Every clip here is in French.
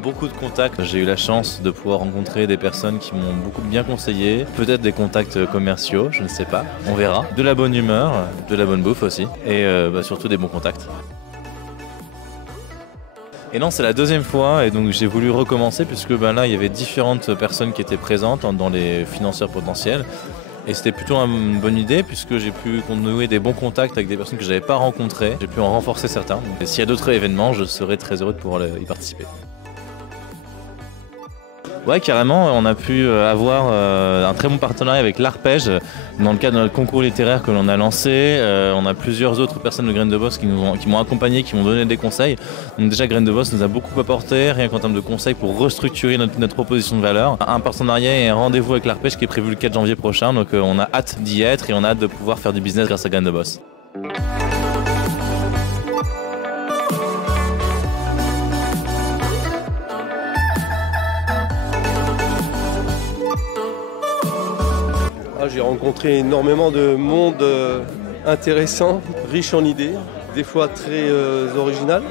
beaucoup de contacts. J'ai eu la chance de pouvoir rencontrer des personnes qui m'ont beaucoup bien conseillé, peut-être des contacts commerciaux, je ne sais pas, on verra. De la bonne humeur, de la bonne bouffe aussi, et surtout des bons contacts. Et non, c'est la deuxième fois et donc j'ai voulu recommencer puisque là il y avait différentes personnes qui étaient présentes dans les financeurs potentiels. Et c'était plutôt une bonne idée puisque j'ai pu nouer des bons contacts avec des personnes que je n'avais pas rencontrées. J'ai pu en renforcer certains. Et s'il y a d'autres événements, je serais très heureux de pouvoir y participer. Ouais, carrément, on a pu avoir un très bon partenariat avec l'Arpège dans le cadre de notre concours littéraire que l'on a lancé. On a plusieurs autres personnes de Graines de Boss qui m'ont accompagné, qui m'ont donné des conseils. Donc déjà, Graines de Boss nous a beaucoup apporté, rien qu'en termes de conseils pour restructurer notre proposition de valeur. Un partenariat et un rendez-vous avec l'Arpège qui est prévu le 4 janvier prochain. Donc on a hâte d'y être et on a hâte de pouvoir faire du business grâce à Graines de Boss. J'ai rencontré énormément de monde intéressant, riche en idées, des fois très original.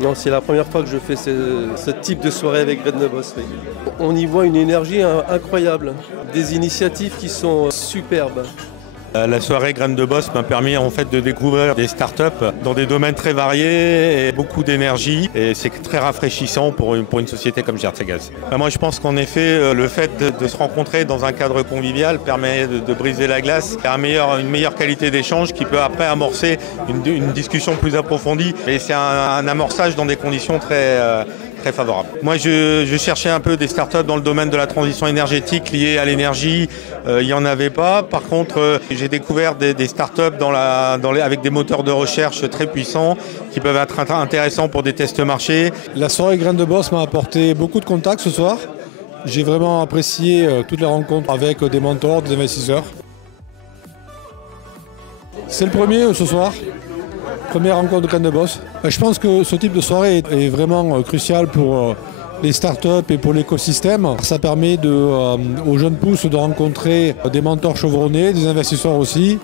Non, c'est la première fois que je fais ce type de soirée avec Graines de Boss. On y voit une énergie incroyable, des initiatives qui sont superbes. La soirée Graines de Boss m'a permis en fait de découvrir des startups dans des domaines très variés et beaucoup d'énergie, et c'est très rafraîchissant pour une société comme GRTgaz. Moi je pense qu'en effet le fait de se rencontrer dans un cadre convivial permet de briser la glace, une meilleure qualité d'échange qui peut après amorcer une discussion plus approfondie, et c'est un amorçage dans des conditions très favorable. Moi, je cherchais un peu des startups dans le domaine de la transition énergétique liée à l'énergie. Il n'y en avait pas. Par contre, j'ai découvert des startups avec des moteurs de recherche très puissants qui peuvent être intéressants pour des tests marchés. La soirée Graines de Boss m'a apporté beaucoup de contacts ce soir. J'ai vraiment apprécié toutes les rencontres avec des mentors, des investisseurs. C'est le premier ce soir. Première rencontre de Graines de Boss. Je pense que ce type de soirée est vraiment crucial pour les startups et pour l'écosystème. Ça permet aux jeunes pousses de rencontrer des mentors chevronnés, des investisseurs aussi.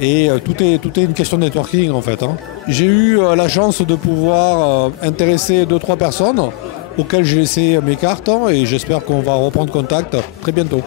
Et tout est une question de networking en fait. J'ai eu la chance de pouvoir intéresser 2-3 personnes auxquelles j'ai laissé mes cartes et j'espère qu'on va reprendre contact très bientôt.